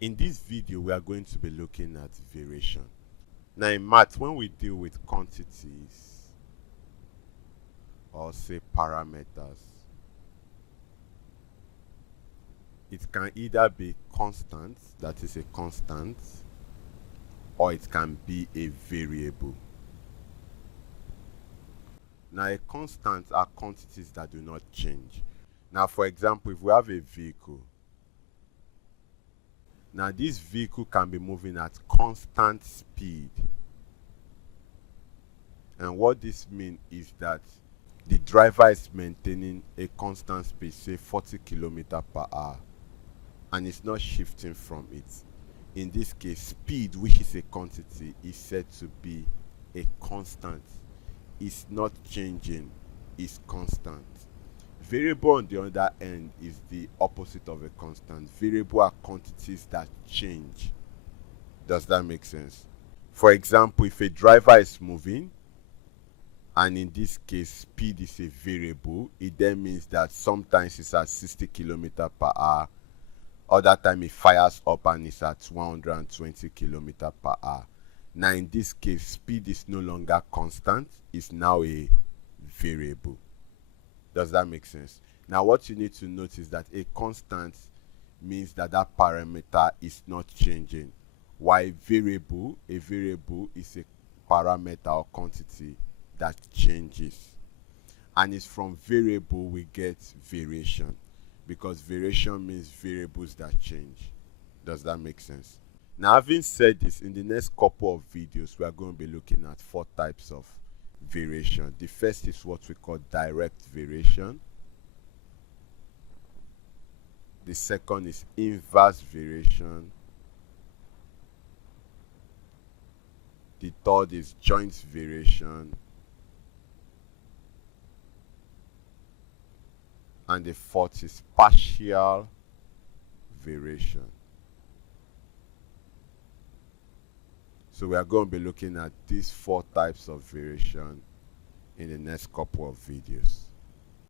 In this video, we are going to be looking at variation. Now in math, when we deal with quantities or say parameters, it can either be constant, that is a constant, or it can be a variable. Now a constant are quantities that do not change. Now for example, if we have a vehicle, now this vehicle can be moving at constant speed. And what this means is that the driver is maintaining a constant speed, say 40 km per hour, and it's not shifting from it. In this case, speed, which is a quantity, is said to be a constant. It's not changing, it's constant. Variable on the other end is the opposite of a constant. Variable are quantities that change. Does that make sense? For example, if a driver is moving, and in this case speed is a variable, it then means that sometimes it's at 60 km per hour, other time it fires up and it's at 120 km per hour. Now in this case, speed is no longer constant, it's now a variable. Does that make sense? Now what you need to note is that a constant means that that parameter is not changing, while a variable is a parameter or quantity that changes. And it's from variable we get variation, because variation means variables that change. Does that make sense? Now having said this, in the next couple of videos we are going to be looking at 4 types of variation. The first is what we call direct variation. The second is inverse variation. The third is joint variation. And the fourth is partial variation. So we are going to be looking at these 4 types of variation in the next couple of videos.